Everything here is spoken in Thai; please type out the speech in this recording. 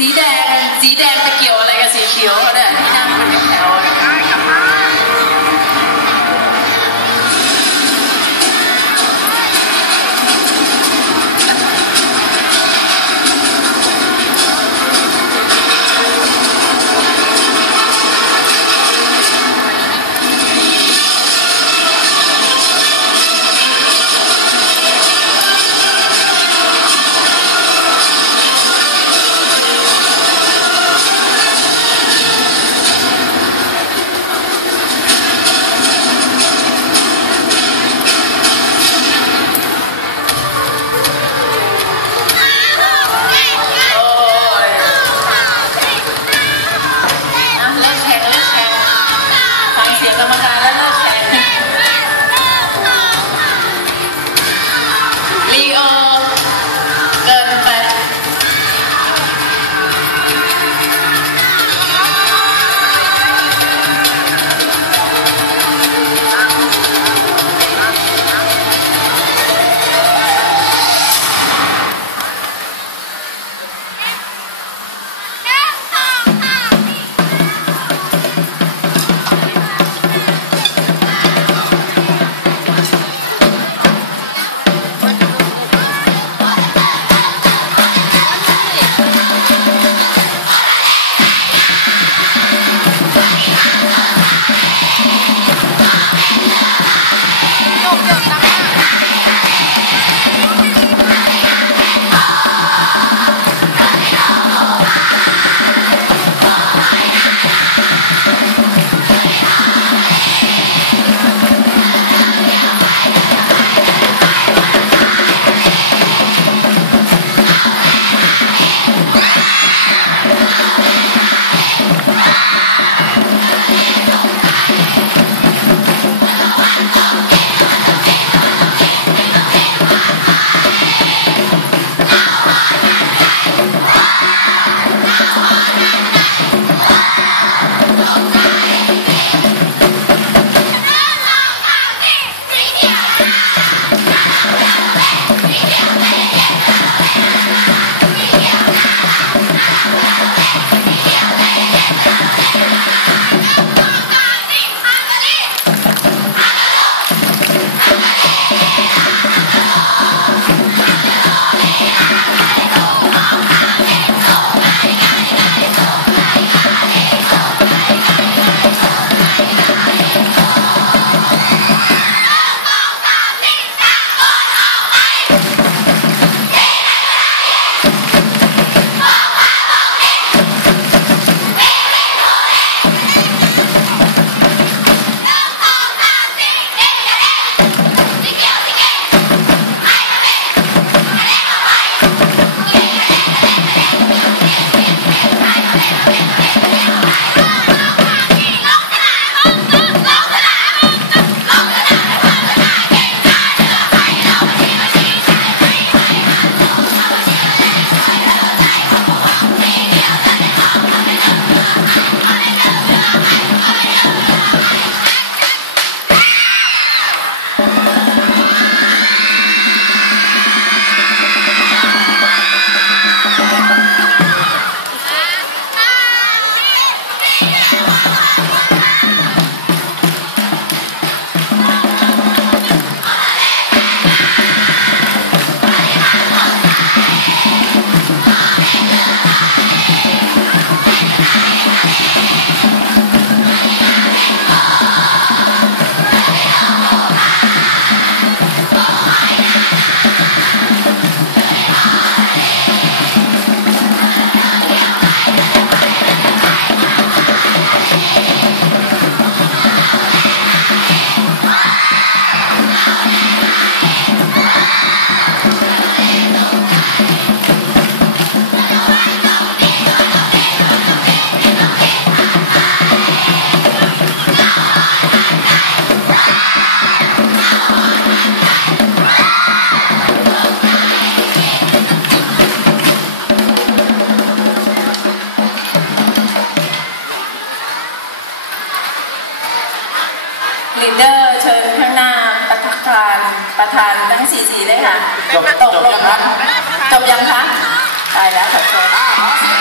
สีแดงสีแดง ลีโประธานทั้งสี่สีเลยค่ะ จบจบลงครัจบยังคะตายแล้วขอโทษ